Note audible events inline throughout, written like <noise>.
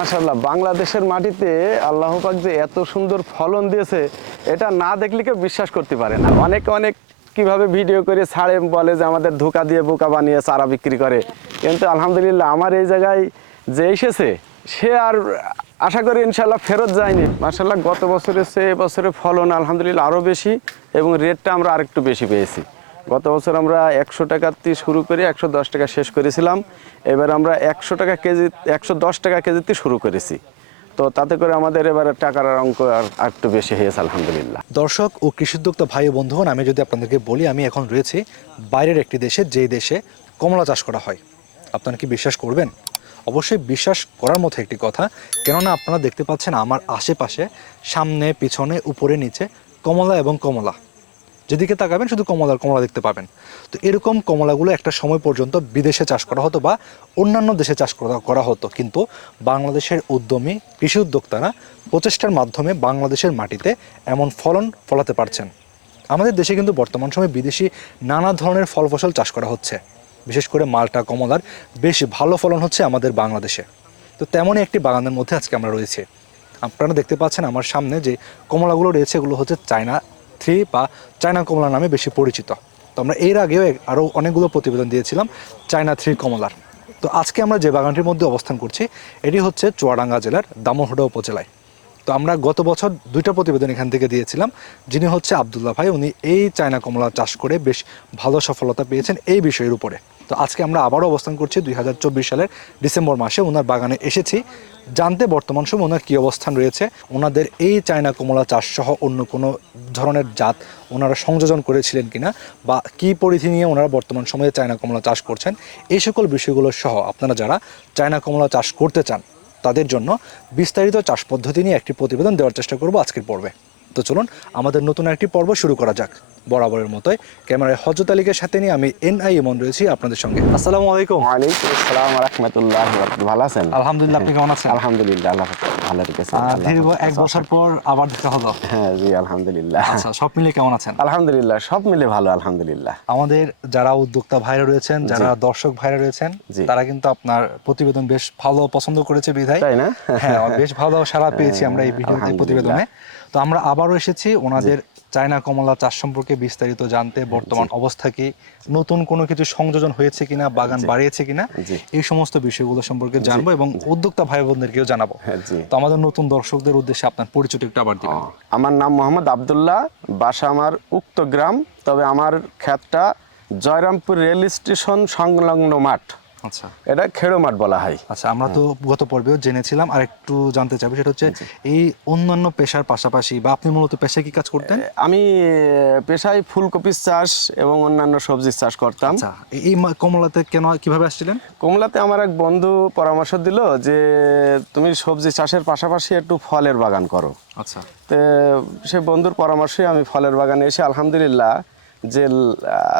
মাশাল্লাহ বাংলাদেশের মাটিতে আল্লাহ পাক যে এত সুন্দর ফলন দিয়েছে, এটা না দেখলে কেউ বিশ্বাস করতে পারে না। অনেক অনেক কীভাবে ভিডিও করে ছাড়ে, বলে যে আমাদের ধোকা দিয়ে বোকা বানিয়ে চারা বিক্রি করে। কিন্তু আলহামদুলিল্লাহ, আমার এই জায়গায় যে এসেছে, সে আর আশা করি ইনশাল্লাহ ফেরত যায়নি। মাশাল্লাহ গত বছরের চেয়ে এবছরে ফলন আলহামদুলিল্লাহ আরও বেশি এবং রেটটা আমরা আরেকটু বেশি পেয়েছি। গত বছর আমরা একশো দিয়ে শুরু করে একশো দশ টাকা শেষ করেছিলাম। এবার আমরা একশো টাকা কেজি, একশো দশ টাকা কেজিতে শুরু করেছি। তো তাতে করে আমাদের এবারে টাকার অঙ্ক আর একটু বেশি হয়েছে আলহামদুলিল্লাহ। দর্শক ও কৃষিদ্যোক্তা ভাই বন্ধুগণ, আমি যদি আপনাদেরকে বলি, আমি এখন রয়েছি বাইরের একটি দেশে, যেই দেশে কমলা চাষ করা হয়। আপনারা কি বিশ্বাস করবেন? অবশ্যই বিশ্বাস করার মতো একটি কথা, কেননা আপনারা দেখতে পাচ্ছেন আমার আশেপাশে, সামনে, পিছনে, উপরে, নিচে কমলা এবং কমলা। যেদিকে তাকাবেন শুধু কমলার কমলা দেখতে পাবেন। তো এরকম কমলাগুলো একটা সময় পর্যন্ত বিদেশে চাষ করা হতো বা অন্যান্য দেশে চাষ করা হতো। কিন্তু বাংলাদেশের উদ্যমী, কৃষি উদ্যোক্তারা প্রচেষ্টার মাধ্যমে বাংলাদেশের মাটিতে এমন ফলন ফলাতে পারছেন। আমাদের দেশে কিন্তু বর্তমান সময়ে বিদেশি নানা ধরনের ফল ফসল চাষ করা হচ্ছে। বিশেষ করে মালটা, কমলার বেশ ভালো ফলন হচ্ছে আমাদের বাংলাদেশে। তো তেমনই একটি বাগানের মধ্যে আজকে আমরা রয়েছি। আপনারা দেখতে পাচ্ছেন আমার সামনে যে কমলাগুলো রয়েছে, এগুলো হচ্ছে চায়না থ্রি বা চায়না কমলা নামে বেশি পরিচিত। তো আমরা এর আগেও আরও অনেকগুলো প্রতিবেদন দিয়েছিলাম, চায়না থ্রি কমলার। তো আজকে আমরা যে বাগানটির মধ্যে অবস্থান করছি, এটি হচ্ছে চুয়াডাঙ্গা জেলার দামোহডা উপজেলায়। তো আমরা গত বছর দুইটা প্রতিবেদন এখান থেকে দিয়েছিলাম, যিনি হচ্ছে আবদুল্লাহ ভাই। উনি এই চায়না কমলা চাষ করে বেশ ভালো সফলতা পেয়েছেন এই বিষয়ের উপরে। তো আজকে আমরা আবারও অবস্থান করছি দুই হাজার চব্বিশ সালের ডিসেম্বর মাসে। ওনার বাগানে এসেছি। জানতে বর্তমান সময় ওনার কী অবস্থান রয়েছে। ওনাদের এই চায়না কমলা চাষ সহ অন্য কোনো ধরনের জাত ওনারা সংযোজন করেছিলেন কিনা বা কী পরিধি নিয়ে ওনারা বর্তমান সময়ে চায়না কমলা চাষ করছেন, এই সকল বিষয়গুলো সহ আপনারা যারা চায়না কমলা চাষ করতে চান, তাদের জন্য বিস্তারিত চাষ পদ্ধতি নিয়ে একটি প্রতিবেদন দেওয়ার চেষ্টা করব আজকের পর্বে। তো চলুন আমাদের নতুন একটি পর্ব শুরু করা যাক। বরাবরের মতোই ক্যামেরায় হজরত আলীকে সাথে নিয়ে আমি এন আই এমন রয়েছি আপনাদের সঙ্গে। আসসালামু আলাইকুম। ওয়ালাইকুম আসসালাম রহমতুল্লাহ ভালো আছেন? আলহামদুলিল্লাহ আপনি কেমন আছেন? আলহামদুলিল্লাহ আল্লাহ ভালো রেখেছেন। দীর্ঘ এক বছর পর আবার দেখা হলো। হ্যাঁ জি আলহামদুলিল্লাহ। আচ্ছা সব মিলে কেমন আছেন? আলহামদুলিল্লাহ সব মিলে ভালো আলহামদুলিল্লাহ। আমাদের যারা উদ্যোক্তা ভাইরা রয়েছেন যারা দর্শক ভাইরা রয়েছেন তারা কিন্তু আপনার প্রতিবেদন বেশ ভালো পছন্দ করেছে বিধায়। তাই না? হ্যাঁ বেশ ভালো সাড়া <laughs> পেয়েছি আমরা এই ভিডিওতে। প্রতিবেদনে। তো আমরা আবারও এসেছি ওনাদের চায়না কমলা চাষ সম্পর্কে বিস্তারিত জানতে বর্তমান অবস্থা কি নতুন কোনো কিছু সংযোজন হয়েছে কিনা বাগান বাড়িয়েছে কিনা এই সমস্ত বিষয়গুলো সম্পর্কে জানব এবং উদ্যোক্তা ভাই বোনদেরকেও জানাব। হ্যাঁ, তো আমাদের নতুন দর্শকদের উদ্দেশ্যে আপনার পরিচয় একটু আবার দিবেন। আমার নাম মোহাম্মদ আবদুল্লাহ বাসা আমার উক্ত গ্রাম তবে আমার খ্যাতটা জয়রামপুর রেল স্টেশন সংলগ্ন মাঠ। আচ্ছা। এটা খেড়ো মাঠ বলা হয়। আচ্ছা আমরা তো গত পর্বেও জেনেছিলাম আর একটু জানতে চাইব সেটা হচ্ছে এই অন্যান্য পেশার পাশাপাশি বা আপনি মূলত পেশায় কি কাজ করতেন? আমি পেশায় ফুলকপির চাষ এবং অন্যান্য সবজির চাষ করতাম। আচ্ছা এই- কমলাতে কেন কীভাবে আসছিলেন? কমলাতে আমার এক বন্ধু পরামর্শ দিল যে তুমি সবজি চাষের পাশাপাশি একটু ফলের বাগান করো। আচ্ছা। তো সে বন্ধুর পরামর্শে আমি ফলের বাগানে এসে আলহামদুলিল্লাহ যে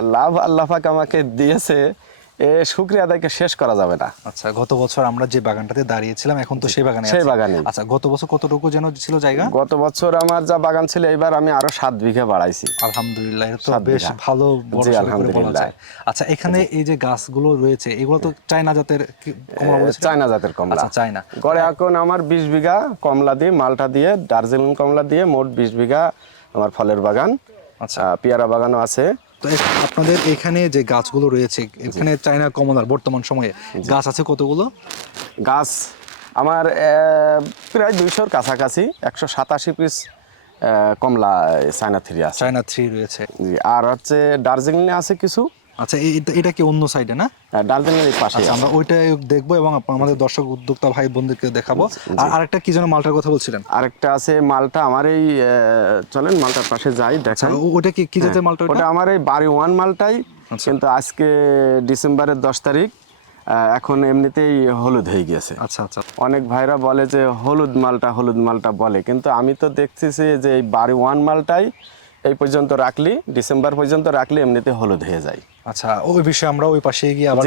লাভ আল্লাহ পাক আমাকে দিয়েছে শুক্রিয়া আদায়কে শেষ করা যাবে না। আচ্ছা গত বছর আমরা যে বাগানটাতে দাঁড়িয়েছিলাম এখন তো সেই বাগানে সেই আছি। বাগানেই। আচ্ছা গত বছর কতটুকু যেন ছিল জায়গা? গত বছর আমার যা বাগান ছিল এবার আমি আরও সাত বিঘা বাড়াইছি। আলহামদুলিল্লাহ এটা তো বেশ ভালো বড় আলহামদুলিল্লাহ। আচ্ছা এখানে এই যে গাছগুলো রয়েছে এগুলো তো চায়না জাতের কমলা চায়না জাতের কমলা। আচ্ছা চায়না। গড়ে এখন আমার বিশ বিঘা কমলা দিয়ে মালটা দিয়ে দার্জিলিং কমলা দিয়ে মোট বিশ বিঘা আমার ফলের বাগান। আচ্ছা। পেয়ারা বাগানও আছে। তো আপনাদের এখানে যে গাছগুলো রয়েছে এখানে চায়না কমলার বর্তমান সময়ে গাছ আছে কতগুলো? গাছ আমার প্রায় দুইশোর কাছাকাছি একশো সাতাশি পিস কমলা চায়না থ্রি আছে। চায়না থ্রি রয়েছে। আর হচ্ছে দার্জিলিং আছে কিছু। আচ্ছা এই- এটা- কি অন্য সাইডে না? দার্জিলিং এর পাশে আচ্ছা আমরা ওইটাই দেখব এবং আমাদের দর্শক উদ্যোক্তা ভাই বোনদেরকে দেখাবো। আর আরেকটা কি যেন মালটার কথা বলছিলেন? আরেকটা আছে মালটা আমার এই চলেন মালটার পাশে যাই দেখাই। ও- ওটা কি কি জাতের মালটা ওটা? আমার এই বাড়ি ওয়ান মালটাই আচ্ছা। কিন্তু আজকে ডিসেম্বরের দশ তারিখ এখন এমনিতেই হলুদ হয়ে গেছে আচ্ছা আচ্ছা। অনেক ভাইরা বলে যে হলুদ মালটা হলুদ মালটা বলে কিন্তু আমি তো দেখতেছি যে এই বাড়ি ওয়ান মালটাই এই পর্যন্ত রাখলি ডিসেম্বর পর্যন্ত রাখলে এমনিতে হলুদ হয়ে যায়। আচ্ছা ওই বিষয়ে আমরা ওই পাশে গিয়ে আবার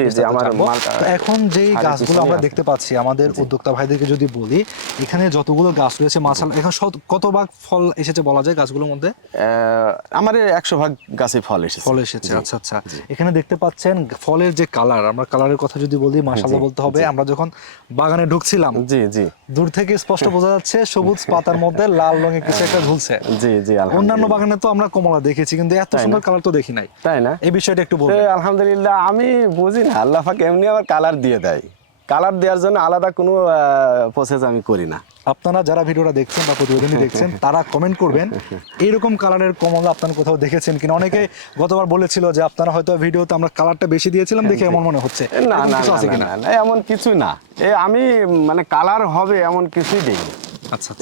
এখন যেই গাছগুলো আমরা দেখতে পাচ্ছি আমাদের উদ্যোক্তা ভাইদেরকে যদি বলি এখানে যতগুলো গাছ রয়েছে মাসাল এখন কত ভাগ ফল এসেছে বলা যায় গাছগুলোর মধ্যে? আমার একশো ভাগ গাছে ফল এসেছে। ফল এসেছে আচ্ছা আচ্ছা। এখানে দেখতে পাচ্ছেন ফলের যে কালার আমরা কালারের কথা যদি বলি মাসাল্লাহ বলতে হবে আমরা যখন বাগানে ঢুকছিলাম জি জি। দূর থেকে স্পষ্ট বোঝা যাচ্ছে সবুজ <laughs> পাতার মধ্যে লাল রঙের কিছু একটা ঝুলছে। জি জি অন্যান্য বাগানে তো আমরা কমলা দেখেছি কিন্তু এত সুন্দর কালার তো দেখি নাই। তাই না? এই বিষয়টা একটু তো আলহামদুলিল্লাহ আমি বুঝি না আল্লাহ পাক এমনি আবার কালার দিয়ে দেয়। কালার দেওয়ার জন্য আলাদা কোনো প্রসেস আমি করি না। আপনারা যারা ভিডিওটা দেখছেন বা প্রতিবেদনই দেখছেন <laughs> তারা কমেন্ট করবেন এইরকম কালারের কমলা আপনারা কোথাও দেখেছেন কিনা? অনেকে গতবার বলেছিল যে আপনারা হয়তো ভিডিওতে আমরা কালারটা বেশি দিয়েছিলাম দেখে এমন মনে হচ্ছে। না না এমন কিছু না। এ আমি মানে কালার হবে এমন কিছুই আচ্ছা।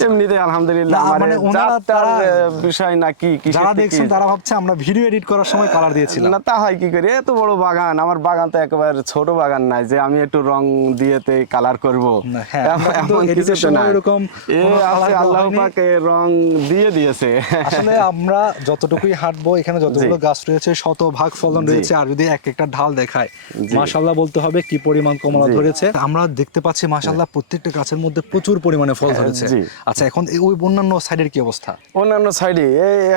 এমনিতে আলহামদুলিল্লাহ মানে ওনারা জাত তার, তারা- আহ, বিষয় না কি কিসের যারা দেখছেন তারা ভাবছে আমরা ভিডিও এডিট করার সময় কালার দিয়েছিলাম। না তা হয় কি করে? এত বড় বাগান আমার বাগান তো একেবারে ছোট বাগান নাই যে আমি একটু রং দিয়েতে কালার করব। হ্যাঁ, এমন- আমরা কিন্তু এমন edit কিছু তো না। ওরকম এ কোনো colour আছে দেওয়া আল্লাহ পাক রং দিয়ে দিয়েছে। আসলে আমরা যতটুকুই হাঁটবো এখানে যতগুলো গাছ রয়েছে শত ভাগ ফলন রয়েছে আর যদি এক একটা ঢাল দেখায় মাশাল্লাহ বলতে হবে কি পরিমাণ কমলা ধরেছে। আমরা দেখতে পাচ্ছি মাশাল্লাহ প্রত্যেকটা গাছের মধ্যে প্রচুর পরিমাণে ফল ধরেছে। জি। আচ্ছা এখন ওই অন্যান্য সাইডের কি অবস্থা? অন্যান্য সাইডে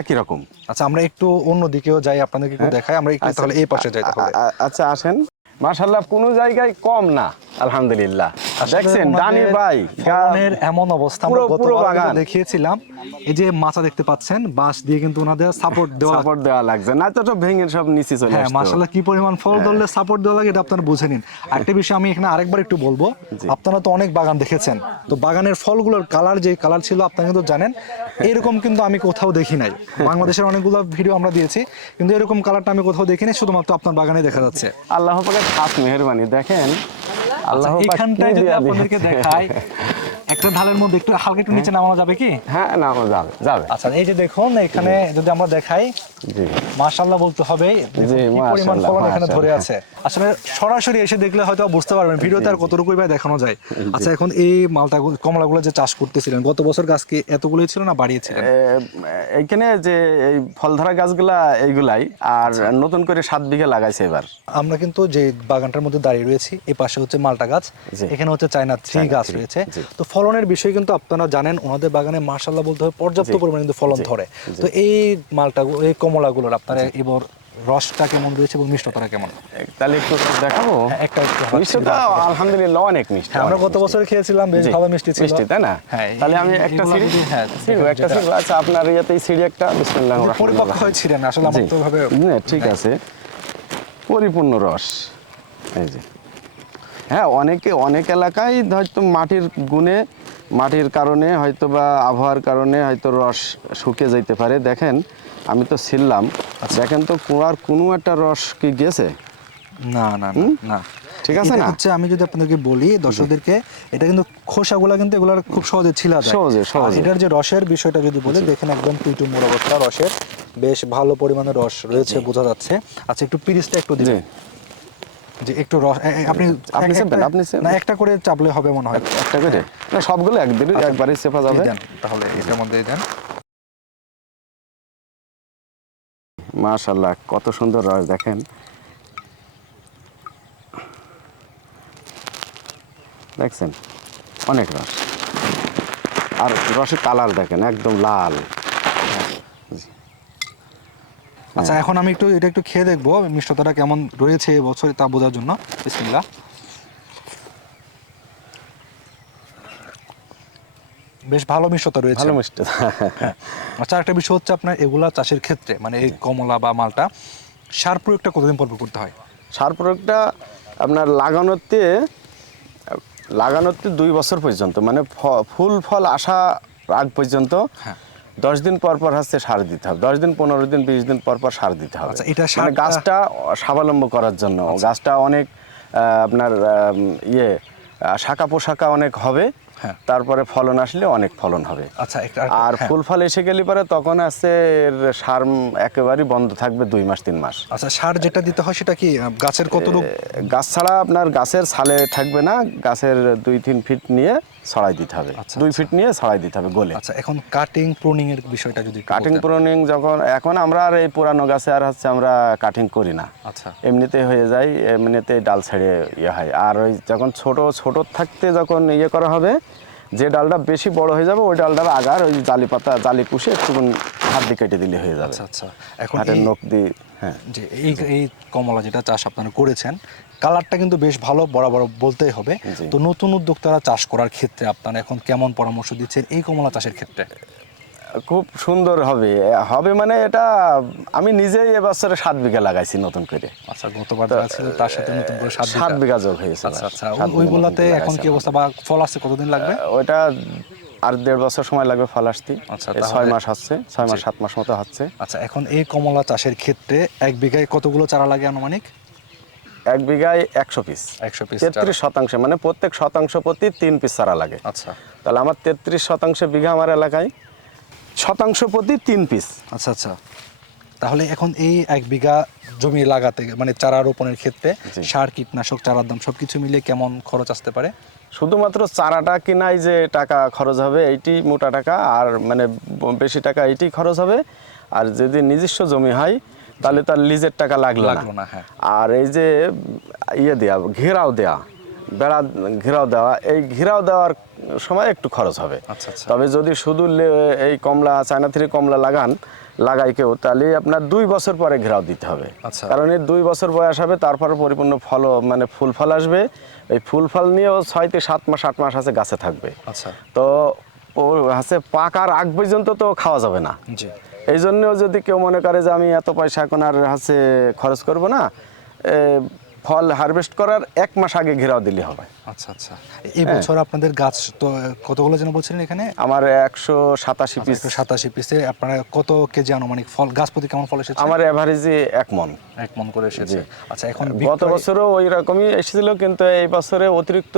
একই রকম। আচ্ছা আমরা একটু অন্য দিকেও যাই আপনাদেরকে একটু দেখাই আমরা একটু তাহলে এই পাশে যাই তাহলে। আচ্ছা আসেন। মাশাল্লাহ কোনো জায়গায় কম না আলহামদুলিল্লাহ। দেখছেন ভাই ফলনের এমন অবস্থা আমরা গতবার। দেখিয়েছিলাম। এই যে মাচা দেখতে পাচ্ছেন বাঁশ দিয়ে কিন্তু ওনাদের সাপোর্ট দেওয়া সাপোর্ট দেওয়া লাগছে। না তো সব ভেঙে সব নিচে চলে হ্যাঁ মাশাআল্লাহ কি পরিমাণ ফল ধরলে সাপোর্ট দেওয়া লাগে এটা আপনারা বুঝে নিন। একটা <laughs> বিষয় আমি এখানে আরেকবার একটু বলব। আপনারা তো অনেক বাগান দেখেছেন। তো বাগানের ফলগুলোর কালার যে কালার ছিল আপনারা কিন্তু জানেন এরকম কিন্তু আমি কোথাও দেখি নাই। <laughs> বাংলাদেশের অনেকগুলো ভিডিও আমরা দিয়েছি কিন্তু এরকম কালারটা আমি কোথাও দেখিনি শুধুমাত্র আপনার বাগানে দেখা যাচ্ছে। আল্লাহ পাকের খাস মেহেরবানি। দেখেন আল্লাহ আচ্ছা, এখানটায় যদি আপনাদেরকে দিয়েছে। ঢালের মধ্যে একটু হালকা একটু নিচে নামানো যাবে কি? হ্যাঁ না আমার যাবে যাবে। আচ্ছা এই যে দেখুন এখানে যদি আমরা দেখাই জি। মাশাআল্লাহ বলতে হবে পরিমাণ ফলন এখানে ধরে আছে। আসলে সরাসরি এসে দেখলে হয়তো বুঝতে পারবেন ভিডিওতে আর কতটুকুই বা দেখানো যায়। আচ্ছা এখন এই মালটা কমলাগুলো যে চাষ করতেছিলেন গত বছর গাছ কি এতগুলোই ছিল না বাড়িয়েছিলেন? এ, এইখানে যে এই ফলধরা গাছগুলা এইগুলাই আর আচ্ছা। নতুন করে সাত বিঘা লাগাইছে এবার। আমরা কিন্তু যে বাগানটার মধ্যে দাঁড়িয়ে রয়েছি এই পাশে হচ্ছে মালটা গাছ এখানে হচ্ছে চায়না থ্রি গাছ রয়েছে। তো ফলনের বিষয় কিন্তু আপনারা জানেন ওনাদের বাগানে মার্শাল্লাহ বলতে হবে পর্যাপ্ত পরিমাণে কিন্তু ফলন ধরে। তো এই মালটা এই কমলাগুলোর আপনারা এবার রসটা কেমন রয়েছে এবং মিষ্টতাটা কেমন? তাহলে একটু দেখাবো? হ্যাঁ, একটা মিষ্টিটা আলহামদুলিল্লাহ অনেক মিষ্টি হ্যাঁ, আমরা গত বছর খেয়েছিলাম বেশ ভালো মিষ্টি ছিল। মিষ্টি তাই না? হ্যাঁ, তাহলে আমি একটা সিঁড়ি হ্যাঁ, একটা সিঁড়ি আচ্ছা আপনার ইয়েতে সিঁড়ি একটা? বিসমিল্লাহ পরিপক্ক হয়েছিলেন আসলে আমার তো ভাবে ঠিক আছে। পরিপূর্ণ রস। এই যে। হ্যাঁ অনেকে অনেক এলাকায় হয়তো মাটির গুণে মাটির কারণে হয়তো বা আবহাওয়ার কারণে হয়তো রস শুকিয়ে যাইতে পারে। দেখেন আমি তো ছিললাম। আচ্ছা। দেখেন তো কুয়ার কোনো একটা রস কি গেছে? না না না, ঠিক আছে না? হচ্ছে আমি যদি আপনাদেরকে বলি দর্শকদেরকে এটা কিন্তু খোসাগুলা কিন্তু এগুলার খুব সহজে ছিলা যায়। সহজে, সহজে। এটার যে রসের বিষয়টা যদি বলি দেখেন একদম টুইটুমুর অবস্থা রসের বেশ ভালো পরিমাণে রস রয়েছে বোঝা যাচ্ছে। আচ্ছা একটু পিরিচটা একটু দিবেন। যে একটু রস আপনি আপনি না একটা করে চাপলে হবে মনে হয়। একটা করে? না সবগুলো একদিন একবারে চেপা যাবে। তাহলে এটার মধ্যে দেন। মাশাল্লাহ কত সুন্দর রস দেখেন। দেখছেন? অনেক রস। আর রসের কালার দেখেন একদম লাল। আচ্ছা এখন আমি একটু এটা একটু খেয়ে দেখব মিষ্টতাটা কেমন রয়েছে এবছর তা বোঝার জন্য। বিসমিল্লাহ। বেশ ভালো মিষ্টতা রয়েছে। ভালো মিষ্টি আচ্ছা একটা বিষয় হচ্ছে আপনার এগুলা চাষের ক্ষেত্রে মানে এই কমলা বা মালটা সার প্রয়োগটা কতদিন পর পর করতে হয়? সার প্রয়োগটা আপনার লাগানোর লাগানোতে লাগানোতে দুই বছর পর্যন্ত মানে ফুল ফল আসা আগ পর্যন্ত হ্যাঁ। দশ দিন পর পর হচ্ছে সার দিতে হবে। দশ দিন পনেরো দিন বিশ দিন পর পর সার দিতে হবে। আচ্ছা, এটা মানে গাছটা স্বাবলম্ব করার জন্য। গাছটা অনেক আপনার ইয়ে শাখা পোশাকা অনেক হবে। হ্যাঁ। তারপরে ফলন আসলে অনেক ফলন হবে। আচ্ছা আর হ্যাঁ। ফুল ফল এসে গেলে পরে তখন আছে এর সার একেবারেই বন্ধ থাকবে দুই মাস তিন মাস। আচ্ছা সার যেটা দিতে হয় সেটা কি গাছের কত গাছ ছাড়া আপনার গাছের ছালে থাকবে না। গাছের দুই তিন ফিট নিয়ে ছড়াই দিতে হবে। আচ্ছা, দুই আচ্ছা। ফিট নিয়ে ছড়াই দিতে হবে গোলে। আচ্ছা এখন কাটিং প্রুনিং এর বিষয়টা যদি কাটিং। প্রুনিং যখন এখন আমরা আর এই পুরানো গাছে আর হচ্ছে আমরা কাটিং করি না। আচ্ছা। এমনিতেই হয়ে যায় এমনিতেই ডাল ছেড়ে ইয়ে হয়। আর ওই যখন ছোট ছোট থাকতে যখন ইয়ে করা হবে যে ডালটা বেশি বড় হয়ে যাবে ওই ডালটার আগার ওই জালি পাতা জালি কুষে একটুকুন হাত দিয়ে কেটে দিলে হয়ে যাবে। আচ্ছা আচ্ছা। এখন হাতের নখ দিয়ে হ্যাঁ। যে এই এই কমলা যেটা চাষ আপনারা করেছেন কালারটা কিন্তু বেশ ভালো বরাবর বলতেই হবে। তো নতুন উদ্যোক্তারা চাষ করার ক্ষেত্রে আপনারা এখন কেমন পরামর্শ দিচ্ছেন এই কমলা চাষের ক্ষেত্রে? খুব সুন্দর হবে। হবে মানে এটা আমি নিজেই এবছরে সাত বিঘা লাগাইছি নতুন করে। আচ্ছা গতবার ছিল তার সাথে নতুন করে সাত বিঘা। যোগ হয়েছে আচ্ছা আচ্ছা ওইগুলাতে এখন কি অবস্থা? বা ফল আসছে কতদিন লাগবে? ওইটা আর দেড় বছর সময় লাগবে ফল আসতে। আচ্ছা, ছয় মাস হচ্ছে ছয় মাস সাত মাস মতো হচ্ছে। আচ্ছা এখন এই কমলা চাষের ক্ষেত্রে এক বিঘায় কতগুলো চারা লাগে আনুমানিক? এক বিঘায় একশো পিস। একশো পিস তেত্রিশ শতাংশ মানে প্রত্যেক শতাংশ প্রতি তিন পিস চারা লাগে। আচ্ছা। তাহলে আমার তেত্রিশ শতাংশ বিঘা আমার এলাকায় শতাংশ প্রতি তিন পিস। আচ্ছা আচ্ছা। তাহলে এখন এই এক বিঘা জমি লাগাতে মানে চারা রোপণের ক্ষেত্রে সার কীটনাশক চারার দাম সবকিছু মিলে কেমন খরচ আসতে পারে? শুধুমাত্র চারাটা কিনাই যে টাকা খরচ হবে এইটি মোটা টাকা আর মানে বেশি টাকা এইটি খরচ হবে। আর যদি নিজস্ব জমি হয় তাহলে তার লিজের টাকা লাগল না, হ্যাঁ। আর এই যে ইয়ে দেওয়া ঘেরাও দেওয়া বেড়া ঘেরাও দেওয়া এই ঘেরাও দেওয়ার সময় একটু খরচ হবে। আচ্ছা, আচ্ছা। তবে যদি শুধু এই কমলা চায়না থ্রি কমলা লাগান লাগাই কেউ তাহলে আপনার দুই বছর পরে ঘেরাও দিতে হবে। আচ্ছা। কারণ এই দুই বছর বয়স হবে তারপর পরিপূর্ণ ফল মানে ফুল ফল আসবে। এই ফুল ফল নিয়েও ছয় থেকে সাত মাস আট মাস আছে গাছে থাকবে। তো ও হচ্ছে পাকার আগ পর্যন্ত তো খাওয়া যাবে না। এই জন্যও যদি কেউ মনে করে যে আমি এত পয়সা এখন আর হচ্ছে খরচ করব না ফল হারভেস্ট করার এক মাস আগে ঘেরাও দিলে হবে। আচ্ছা আচ্ছা। এই বছর আপনাদের গাছ তো কতগুলো যেন বলছিলেন এখানে? আমার একশো সাতাশি পিস সাতাশি পিসে আপনারা কত কেজি আনুমানিক ফল গাছ প্রতি কেমন ফল এসেছে? আমার এভারেজে এক মন। এক মন করে এসেছে। আচ্ছা এখন গত বছরও ওই রকমই এসেছিল কিন্তু এই বছরে অতিরিক্ত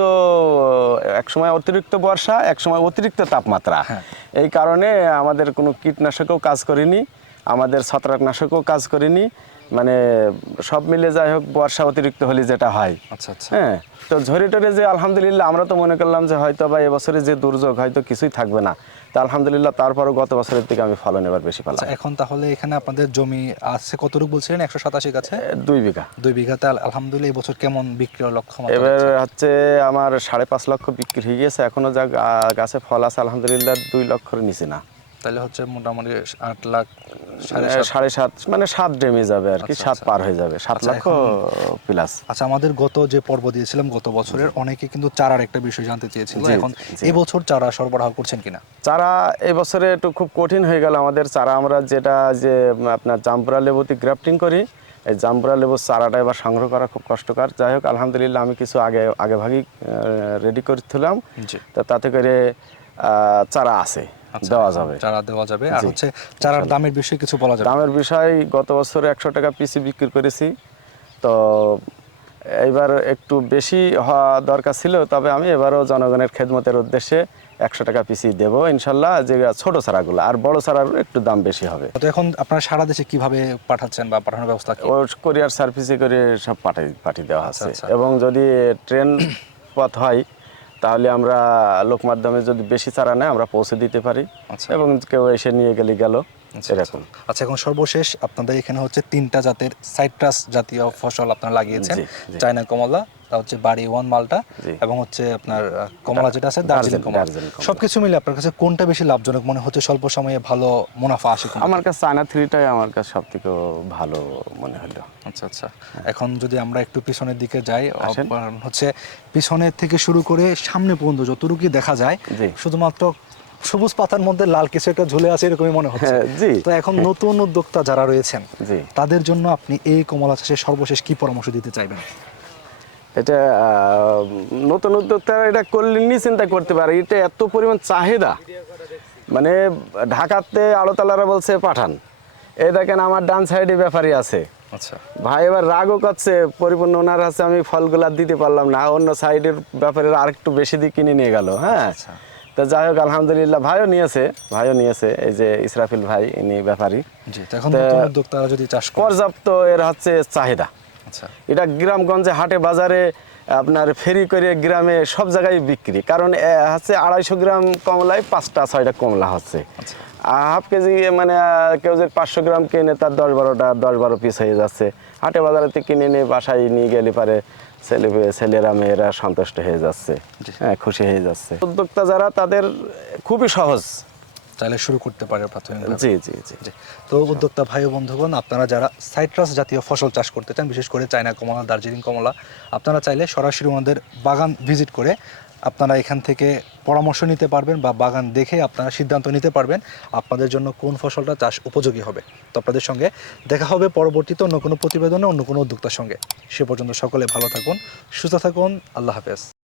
এক সময় অতিরিক্ত বর্ষা এক সময় অতিরিক্ত তাপমাত্রা। হ্যাঁ। এই কারণে আমাদের কোনো কীটনাশকও কাজ করেনি আমাদের ছত্রাকনাশকও কাজ করেনি। মানে সব মিলে যাই হোক বর্ষা অতিরিক্ত হলে যেটা হয়। আচ্ছা আচ্ছা। হ্যাঁ তো ঝরে টরে যে আলহামদুলিল্লাহ আমরা তো মনে করলাম যে হয়তো বা এবছরে যে দুর্যোগ হয়তো কিছুই থাকবে না। তা আলহামদুলিল্লাহ তারপরও গত বছরের থেকে আমি ফলন এবার বেশি পেলাম। আচ্ছা এখন তাহলে এখানে আপনাদের জমি আছে কতটুকু বলছিলেন? একশো সাতাশি গাছে? দুই বিঘা। দুই বিঘাতে আল- আলহামদুলিল্লাহ এই বছর কেমন বিক্রির লক্ষ্য এবার হচ্ছে? আমার সাড়ে পাঁচ লক্ষ বিক্রি হয়ে গেছে। এখনও যা গাছে ফল আছে আলহামদুলিল্লাহ দুই লক্ষের নিচে না। তাহলে হচ্ছে মোটামুটি আট লাখ সাড়ে সাত সাড়ে সাত মানে সাত ডেমে যাবে আর কি আচ্ছা, সাত আচ্ছা। পার হয়ে যাবে সাত আচ্ছা, লক্ষ প্লাস আচ্ছা আমাদের গত যে পর্ব দিয়েছিলাম গত বছরের অনেকে কিন্তু চারার একটা বিষয় জানতে চেয়েছিল এখন এবছর চারা সরবরাহ করছেন কিনা? চারা এই বছরে একটু খুব কঠিন হয়ে গেল আমাদের চারা আমরা যেটা যে আপনার জাম্পুরা লেবুতে গ্রাফটিং করি এই জাম্পুরা লেবুর চারাটা এবার সংগ্রহ করা খুব কষ্টকর। যাই হোক আলহামদুলিল্লাহ আমি কিছু আগে আগে ভাগই রেডি করছিলাম তো তাতে করে আহ, চারা আছে। দেওয়া যাবে। চারা দেওয়া যাবে। আর হচ্ছে চারার দামের বিষয়ে কিছু বলা যাবে? দামের বিষয় গত বছরে একশো টাকা পিসি বিক্রি করেছি। তো এইবার একটু বেশি হওয়া দরকার ছিল তবে আমি এবারও জনগণের খেদমতের উদ্দেশ্যে একশো টাকা পিসি দেবো। ইনশাল্লাহ যে ছোট চারাগুলো আর বড় চারার একটু দাম বেশি হবে। তো এখন আপনারা সারা দেশে কীভাবে পাঠাচ্ছেন বা পাঠানোর ব্যবস্থা ও কোরিয়ার সার্ভিসে করে সব পাঠাই পাঠিয়ে দেওয়া আছে। আচ্ছা। এবং যদি ট্রেন পথ হয় তাহলে আমরা লোক মাধ্যমে যদি বেশি চারা নেয় আমরা পৌঁছে দিতে পারি। আচ্ছা। এবং কেউ এসে নিয়ে গেলে গেল। আচ্ছা, এরকম। আচ্ছা এখন সর্বশেষ আপনাদের এখানে হচ্ছে তিনটা জাতের সাইট্রাস জাতীয় ফসল আপনারা লাগিয়েছেন। চায়না কমলা তা হচ্ছে বাড়ি ওয়ান মালটা এবং হচ্ছে আপনার কমলা যেটা আছে দার্জিলিং কমলা। সবকিছু মিলে আপনার কাছে কোনটা বেশি লাভজনক মনে হচ্ছে? স্বল্প সময়ে ভালো মুনাফা আসে আমার কাছে চায়না থ্রিটাই আমার কাছে সব থেকে ভালো মনে হলো। আচ্ছা আচ্ছা। এখন যদি আমরা একটু পিছনের দিকে যাই হচ্ছে পিছনের থেকে শুরু করে সামনে পর্যন্ত যতটুকু দেখা যায় শুধুমাত্র সবুজ পাতার মধ্যে লাল কিছু একটা ঝুলে আছে এরকমই মনে হচ্ছে। হ্যাঁ, জি। তো এখন নতুন উদ্যোক্তা যারা রয়েছেন তাদের জন্য আপনি এই কমলা চাষের সর্বশেষ কি পরামর্শ দিতে চাইবেন? এটা আহ, নতুন উদ্যোক্তারা এটা করলে নিয়ে চিন্তা করতে পারে। এটা এত পরিমাণ চাহিদা। মানে ঢাকাতে আড়তালারা বলছে পাঠান। এই দেখেন আমার ডান সাইডে ব্যাপারী আছে। আচ্ছা। ভাই এবার রাগও করছে। পরিপূর্ণ ওনার কাছে আমি ফলগুলা দিতে পারলাম না। অন্য সাইডের ব্যাপারে আরেকটু বেশি দিয়ে কিনে নিয়ে গেল হ্যাঁ? আচ্ছা। তো যাই হোক আলহামদুলিল্লাহ ভাইও নিয়েছে ভাইও নিয়েছে। এই যে ইসরাফিল ভাই ইনি ব্যাপারী। পর্যাপ্ত এর হচ্ছে চাহিদা। এটা গ্রামগঞ্জে হাটে বাজারে আপনার ফেরি করে গ্রামে সব জায়গায় বিক্রি। কারণ হচ্ছে আড়াইশো গ্রাম কমলায় পাঁচটা ছয়টা কমলা হচ্ছে। হাফ কেজি মানে কেউ যদি পাঁচশো গ্রাম কিনে তার দশ বারোটা দশ বারো পিস হয়ে যাচ্ছে। হাটে বাজারেতে কিনে নিয়ে বাসায় নিয়ে গেলে পারে ছেলে ছেলেরা মেয়েরা সন্তুষ্ট হয়ে যাচ্ছে। হ্যাঁ খুশি হয়ে যাচ্ছে। উদ্যোক্তা যারা তাদের খুবই সহজ। চাইলে শুরু করতে পারে প্রাথমিক জি জি। জি। তো উদ্যোক্তা ভাই ও বন্ধুগণ আপনারা যারা সাইট্রাস জাতীয় ফসল চাষ করতে চান বিশেষ করে চায়না কমলা দার্জিলিং কমলা আপনারা চাইলে সরাসরি ওনাদের বাগান ভিজিট করে আপনারা এখান থেকে পরামর্শ নিতে পারবেন বা বাগান দেখে আপনারা সিদ্ধান্ত নিতে পারবেন আপনাদের জন্য কোন ফসলটা চাষ উপযোগী হবে। তো আপনাদের সঙ্গে দেখা হবে পরবর্তীতে অন্য কোনো প্রতিবেদনে অন্য কোনো উদ্যোক্তার সঙ্গে। সে পর্যন্ত সকলে ভালো থাকুন সুস্থ থাকুন আল্লাহ হাফেজ।